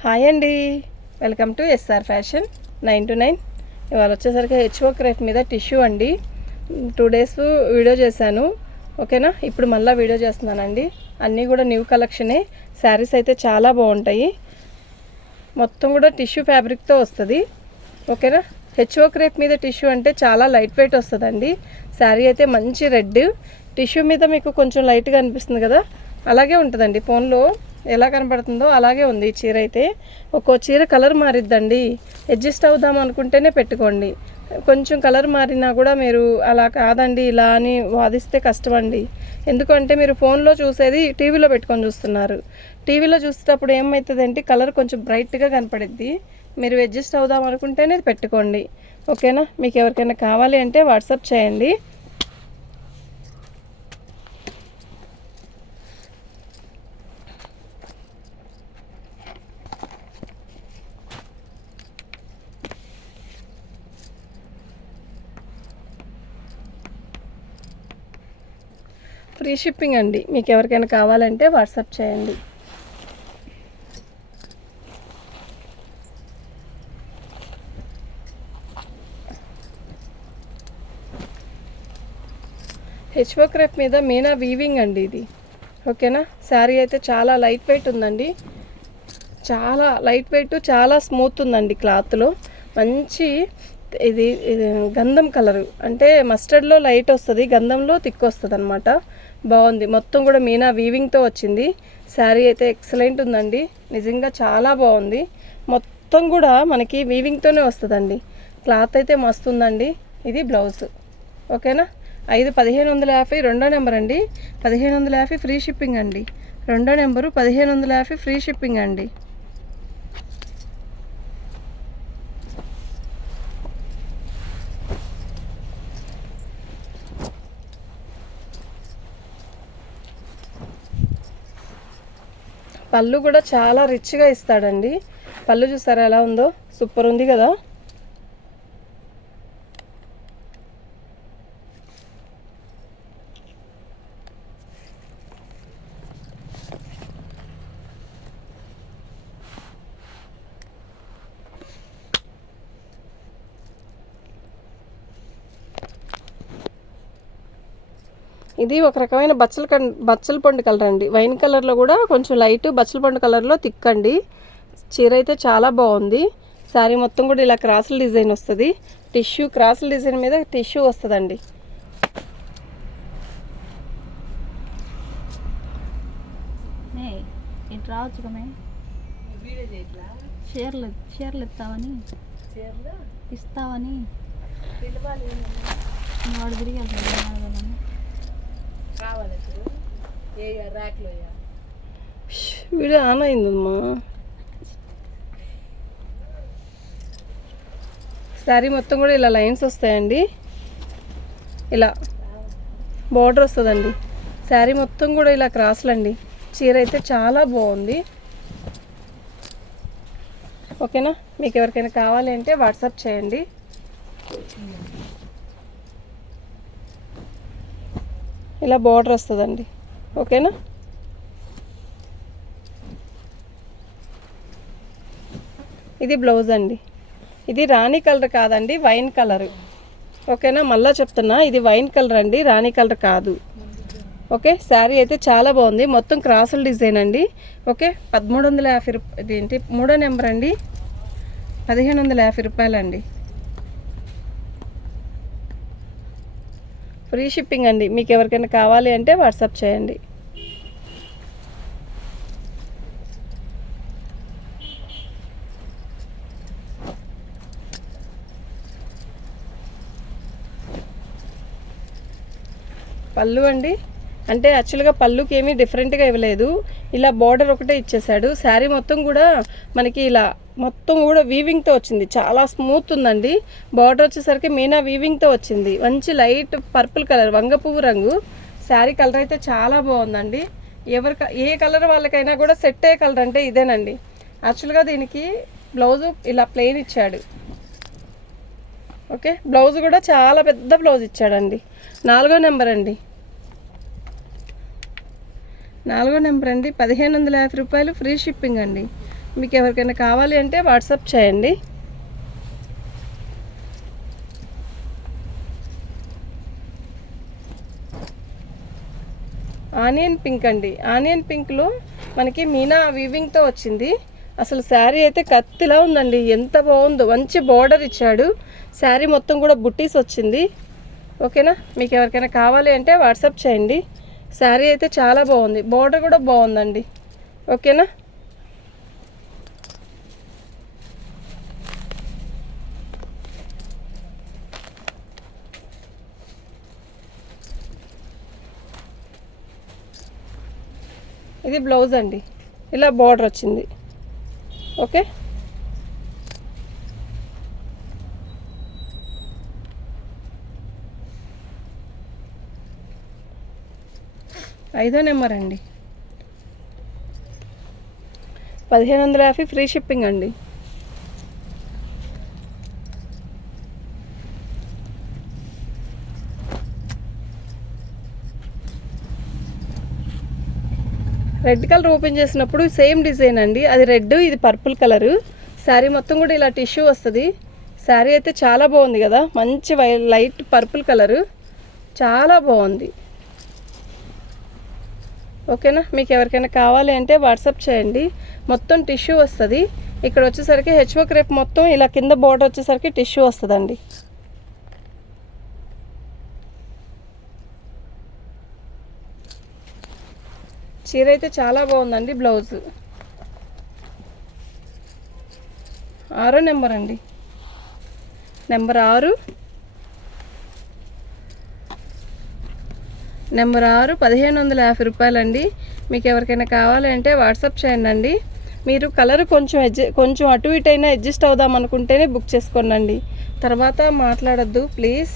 Hi అండి. Welcome to SR fashion nine two nine. ఇవాళ వచ్చేసరికి హెచ్ఓ క్రేప్ మీద టిష్యూ అండి. టూ డేస్ వీడియో చేశాను. ఓకేనా? ఇప్పుడు మళ్ళీ వీడియో చేస్తున్నానండి. అన్నీ కూడా న్యూ కలెక్షనే. శారీస్ అయితే చాలా బాగుంటాయి. మొత్తం కూడా టిష్యూ ఫ్యాబ్రిక్తో వస్తుంది. ఓకేనా? హెచ్ఓ క్రేప్ మీద టిష్యూ అంటే చాలా లైట్ వెయిట్ వస్తుందండి. శారీ అయితే మంచి రెడ్. టిష్యూ మీద మీకు కొంచెం లైట్గా అనిపిస్తుంది కదా? అలాగే ఉంటుందండి. ఫోన్లో ఎలా కనబడుతుందో అలాగే ఉంది ఈ చీర అయితే. ఒక్కో చీర కలర్ మారిద్దండి. అడ్జస్ట్ అవుదాం అనుకుంటేనే పెట్టుకోండి. కొంచెం కలర్ మారినా కూడా మీరు అలా కాదండి ఇలా అని వాదిస్తే కష్టమండి. ఎందుకంటే మీరు ఫోన్లో చూసేది టీవీలో పెట్టుకొని చూస్తున్నారు. టీవీలో చూసేటప్పుడు ఏమవుతుందంటే కలర్ కొంచెం బ్రైట్గా కనపడిద్ది. మీరు అడ్జస్ట్ అవుదాం అనుకుంటేనే పెట్టుకోండి. ఓకేనా? మీకు ఎవరికైనా కావాలి అంటే వాట్సాప్ చేయండి. ఫ్రీ షిప్పింగ్ అండి. మీకు ఎవరికైనా కావాలంటే వాట్సాప్ చేయండి. హెచ్ఓ క్రేప్ మీద మీనా వీవింగ్ అండి ఇది. ఓకేనా? శారీ అయితే చాలా లైట్ వెయిట్ ఉందండి. చాలా లైట్ వెయిట్ చాలా స్మూత్ ఉందండి క్లాత్లో మంచి ఇది గంధం కలరు అంటే మస్టర్డ్లో లైట్ వస్తుంది గంధంలో తిక్కు వస్తుంది అనమాట బాగుంది. మొత్తం కూడా మీనా వీవింగ్తో వచ్చింది. శారీ అయితే ఎక్సలెంట్ ఉందండి. నిజంగా చాలా బాగుంది. మొత్తం కూడా మనకి వీవింగ్తోనే వస్తుందండి. క్లాత్ అయితే మస్తు ఉందండి. ఇది బ్లౌజ్ ఓకేనా? ఐదు పదిహేను వందల యాభై రెండో నెంబర్ అండి. పదిహేను వందల యాభై ఫ్రీ షిప్పింగ్ అండి. రెండో నెంబరు పదిహేను వందల యాభై ఫ్రీ షిప్పింగ్ అండి. పళ్ళు కూడా చాలా రిచ్గా ఇస్తాడండి. పళ్ళు చూసారా ఎలా ఉందో? సూపర్ ఉంది కదా? ఇది ఒక రకమైన బచ్చల కం బచ్చల పండు కలర్ అండి. వైన్ కలర్లో కూడా కొంచెం లైట్ బచ్చల పండు కలర్లో తిక్కండి చీర అయితే చాలా బాగుంది. శారీ మొత్తం కూడా ఇలా క్రాసుల డిజైన్ వస్తుంది. టిష్యూ క్రాసుల డిజైన్ మీద టిష్యూ వస్తుందండి. ఇటు రావచ్చు కమే షేర్లు షేర్లు ఇస్తావని. ఇస్తావని. వాడు తిరిగి వెళ్తాడు వీడియో ఆన్ అయిందమ్మా. శారీ మొత్తం కూడా ఇలా లైన్స్ వస్తాయండి. ఇలా బార్డర్ వస్తుందండి. శారీ మొత్తం కూడా ఇలా క్రాస్లండి. చీర అయితే చాలా బాగుంది. ఓకేనా? మీకు ఎవరికైనా కావాలి అంటే వాట్సాప్ చేయండి. ఇలా బార్డర్ వస్తుందండి. ఓకేనా? ఇది బ్లౌజ్ అండి. ఇది రాణి కలర్ కాదండి వైన్ కలర్ ఓకేనా? మళ్ళా చెప్తున్నా ఇది వైన్ కలర్ అండి రాణి కలర్ కాదు. ఓకే? శారీ అయితే చాలా బాగుంది. మొత్తం క్రాసుల డిజైన్ అండి. ఓకే? పదమూడు వందల యాభై రూపాయలు ఇదేంటి మూడో నెంబర్ అండి. పదిహేను వందల యాభై రూపాయలండి. ఫ్రీ షిప్పింగ్ అండి. మీకు ఎవరికైనా కావాలి అంటే వాట్సాప్ చేయండి. పళ్ళు అండి. అంటే యాక్చువల్గా పళ్ళుకి ఏమీ డిఫరెంట్గా ఇవ్వలేదు. ఇలా బార్డర్ ఒకటే ఇచ్చేసాడు శారీ మొత్తం కూడా మనకి ఇలా మొత్తం కూడా వీవింగ్తో వచ్చింది. చాలా స్మూత్ ఉందండి. బార్డర్ వచ్చేసరికి మీనా వీవింగ్తో వచ్చింది. మంచి లైట్ పర్పుల్ కలర్ వంగ పువ్వు రంగు. శారీ కలర్ అయితే చాలా బాగుందండి. ఎవరి ఏ కలర్ వాళ్ళకైనా కూడా సెట్ అయ్యే కలర్ అంటే ఇదేనండి. యాక్చువల్గా దీనికి బ్లౌజు ఇలా ప్లెయిన్ ఇచ్చాడు. ఓకే బ్లౌజ్ కూడా చాలా పెద్ద బ్లౌజ్ ఇచ్చాడండి. నాలుగో నెంబర్ అండి. నాలుగో నెంబర్ అండి. పదిహేను వందల యాభై రూపాయలు ఫ్రీ షిప్పింగ్ అండి. మీకు ఎవరికైనా కావాలి అంటే వాట్సాప్ చేయండి. ఆనియన్ పింక్ అండి. ఆనియన్ పింక్లో మనకి మీనా వీవింగ్తో వచ్చింది. అసలు శారీ అయితే కత్తిలా ఉందండి. ఎంత బాగుందో. మంచి బార్డర్ ఇచ్చాడు. శారీ మొత్తం కూడా బుట్టీస్ వచ్చింది. ఓకేనా? మీకు ఎవరికైనా కావాలి అంటే వాట్సాప్ చేయండి. శారీ అయితే చాలా బాగుంది. బార్డర్ కూడా బాగుందండి. ఓకేనా? ఇది బ్లౌజ్ అండి. ఇలా బార్డర్ వచ్చింది. ఓకే? ఐదో నెంబర్ అండి. పదిహేను వందల యాభై ఫ్రీ షిప్పింగ్ అండి. రెడ్ కలర్ ఓపెన్ చేసినప్పుడు సేమ్ డిజైన్ అండి. అది రెడ్ ఇది పర్పుల్ కలరు. శారీ మొత్తం కూడా ఇలా టిష్యూ వస్తుంది. శారీ అయితే చాలా బాగుంది కదా. మంచి వై లైట్ పర్పుల్ కలరు. చాలా బాగుంది. ఓకేనా? మీకు ఎవరికైనా కావాలి అంటే వాట్సాప్ చేయండి. మొత్తం టిష్యూ వస్తుంది. ఇక్కడ వచ్చేసరికి హెచ్ఓ క్రేప్ మొత్తం ఇలా కింద బోర్డర్ వచ్చేసరికి టిష్యూ వస్తుందండి. చీర అయితే చాలా బాగుందండి బ్లౌజ్. ఆరో నెంబర్ అండి. నెంబర్ ఆరు. నెంబర్ ఆరు పదిహేను వందల యాభై రూపాయలండి. మీకు ఎవరికైనా కావాలంటే వాట్సాప్ చేయండి అండి. మీరు కలర్ కొంచెం అడ్జ కొంచెం అటు ఇటు అయినా అడ్జస్ట్ అవుదాం అనుకుంటేనే బుక్ చేసుకోండి తర్వాత మాట్లాడద్దు ప్లీజ్.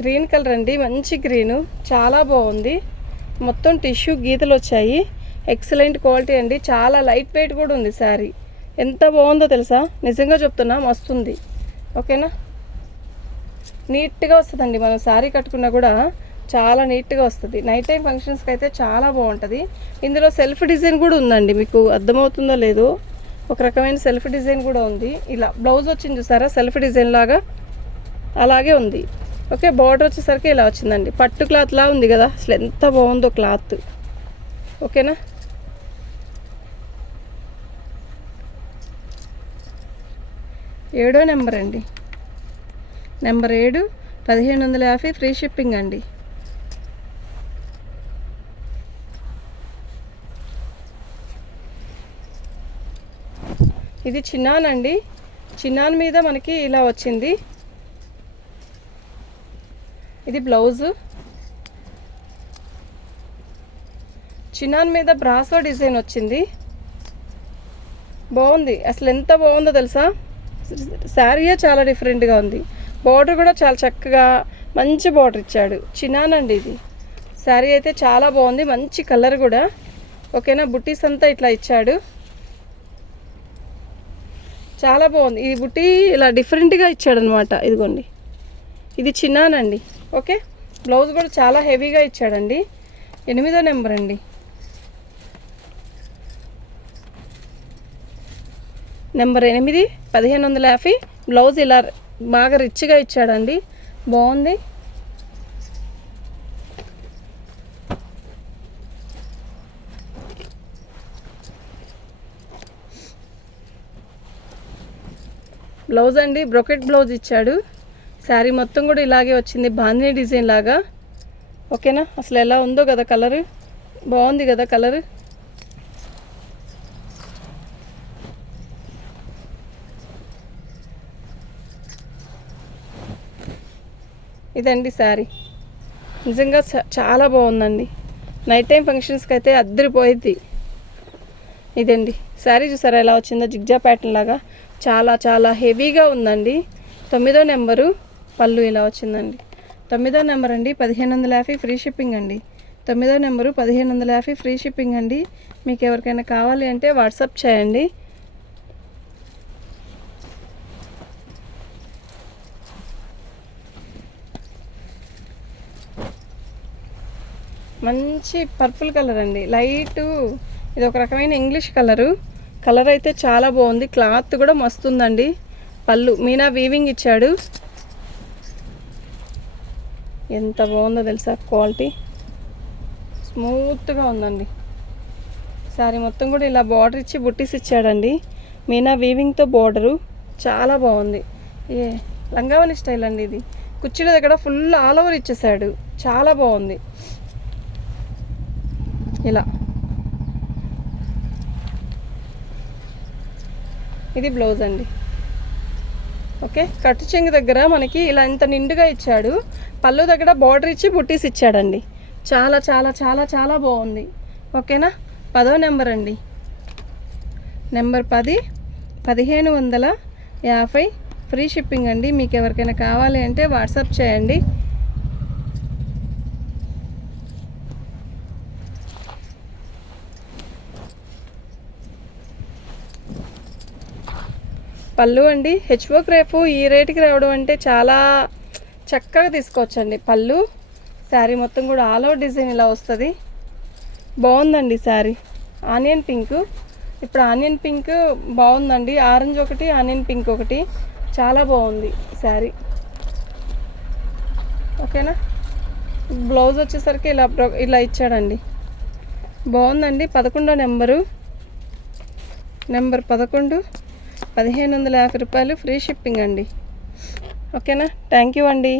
గ్రీన్ కలర్ అండి మంచి గ్రీను చాలా బాగుంది. మొత్తం టిష్యూ గీతలు వచ్చాయి. ఎక్సలెంట్ క్వాలిటీ అండి. చాలా లైట్ వెయిట్ కూడా ఉంది శారీ. ఎంత బాగుందో తెలుసా? నిజంగా చెప్తున్నా మస్తుంది. ఓకేనా? నీట్గా వస్తుందండి. మనం శారీ కట్టుకున్నా కూడా చాలా నీట్గా వస్తుంది. నైట్ టైం ఫంక్షన్స్కి అయితే చాలా బాగుంటుంది. ఇందులో సెల్ఫ్ డిజైన్ కూడా ఉందండి. మీకు అర్థమవుతుందో లేదో ఒక రకమైన సెల్ఫ్ డిజైన్ కూడా ఉంది. ఇలా బ్లౌజ్ వచ్చింది చూసారా? సెల్ఫ్ డిజైన్ లాగా అలాగే ఉంది. ఓకే బార్డర్ వచ్చేసరికి ఇలా వచ్చిందండి. పట్టు క్లాత్ లా ఉంది కదా అసలు ఎంత బాగుందో క్లాత్ ఓకేనా? ఏడో నెంబర్ అండి. నెంబర్ ఏడు పదిహేను వందల యాభై ఫ్రీ షిప్పింగ్ అండి. ఇది చిన్నానండి చిన్నాన్ మీద మనకి ఇలా వచ్చింది. ఇది బ్లౌజు. చిన్నాన్ మీద బ్రాసో డిజైన్ వచ్చింది. బాగుంది. అసలు ఎంత బాగుందో తెలుసా? శారీయే చాలా డిఫరెంట్గా ఉంది. బార్డర్ కూడా చాలా చక్కగా మంచి బార్డర్ ఇచ్చాడు. చిన్నాన్ అండి ఇది. శారీ అయితే చాలా బాగుంది. మంచి కలర్ కూడా. ఓకేనా? బుట్టీస్ అంతా ఇట్లా ఇచ్చాడు. చాలా బాగుంది. ఇది బుట్టి ఇలా డిఫరెంట్గా ఇచ్చాడనమాట ఇదిగోండి. ఇది చిన్నానండి ఓకే? బ్లౌజ్ కూడా చాలా హెవీగా ఇచ్చాడండి. ఎనిమిదో నెంబర్ అండి. నెంబర్ ఎనిమిది పదిహేను వందల యాభై. బ్లౌజ్ ఇలా బాగా రిచ్గా ఇచ్చాడండి. బాగుంది. బ్లౌజ్ అండి బ్రొకెట్ బ్లౌజ్ ఇచ్చాడు. శారీ మొత్తం కూడా ఇలాగే వచ్చింది. బాంధిని డిజైన్ లాగా. ఓకేనా? అసలు ఎలా ఉందో కదా కలర్. బాగుంది కదా కలర్. ఇదండి శారీ. నిజంగా చ- చాలా బాగుందండి. నైట్ టైం ఫంక్షన్స్కి అయితే అద్దరిపోయిద్ది. ఇదండి. శారీ చూసారా ఎలా వచ్చిందో? జిగ్జా ప్యాటర్న్ లాగా. చాలా చాలా హెవీగా ఉందండి. తొమ్మిదో నెంబరు. పళ్ళు ఇలా వచ్చిందండి. తొమ్మిదో నెంబర్ అండి పదిహేను వందల యాభై ఫ్రీ షిప్పింగ్ అండి. తొమ్మిదో నెంబరు పదిహేను వందల యాభై ఫ్రీ షిప్పింగ్ అండి. మీకు ఎవరికైనా కావాలి అంటే వాట్సాప్ చేయండి. మంచి పర్పుల్ కలర్ అండి. లైట్ ఇది ఒక రకమైన ఇంగ్లీష్ కలరు. కలర్ అయితే చాలా బాగుంది. క్లాత్ కూడా మస్తుందండి. పళ్ళు మీనా వీవింగ్ ఇచ్చాడు. ఎంత బాగుందో తెలుసా క్వాలిటీ? స్మూత్గా ఉందండి. సారీ మొత్తం కూడా ఇలా బార్డర్ ఇచ్చి బుట్టీస్ ఇచ్చాడండి. మీనా వీవింగ్తో బార్డరు. చాలా బాగుంది. ఏ లంగావని స్టైల్ అండి ఇది. కుర్చీల దగ్గర ఫుల్ ఆల్ ఓవర్ ఇచ్చేసాడు. చాలా బాగుంది. ఇలా. ఇది బ్లౌజ్ అండి. ఓకే? కట్టు చెంగు దగ్గర మనకి ఇలా ఇంత నిండుగా ఇచ్చాడు. పళ్ళు దగ్గర బార్డర్ ఇచ్చి బుట్టీస్ ఇచ్చాడండి. చాలా చాలా చాలా చాలా బాగుంది. ఓకేనా? పదో నెంబర్ అండి. నెంబర్ పది. పదిహేను వందల యాభై ఫ్రీ షిప్పింగ్ అండి. మీకు ఎవరికైనా కావాలి అంటే వాట్సాప్ చేయండి. పళ్ళు అండి. హెచ్ఓ క్రేపు ఈ రేటుకి రావడం అంటే చాలా చక్కగా తీసుకోవచ్చండి. పళ్ళు శారీ మొత్తం కూడా ఆల్ ఓవర్ డిజైన్ ఇలా వస్తుంది. బాగుందండి శారీ. Onion pink. ఇప్పుడు ఆనియన్ పింక్ బాగుందండి. ఆరెంజ్ ఒకటి ఆనియన్ పింక్ ఒకటి. చాలా బాగుంది శారీ. ఓకేనా? బ్లౌజ్ వచ్చేసరికి ఇలా ఇలా ఇచ్చాడండి. బాగుందండి. పదకొండో నెంబరు. నెంబర్ పదకొండు. పదిహేను వందల యాభై రూపాయలు ఫ్రీ షిప్పింగ్ అండి. ఓకేనా? థ్యాంక్ యూ అండి.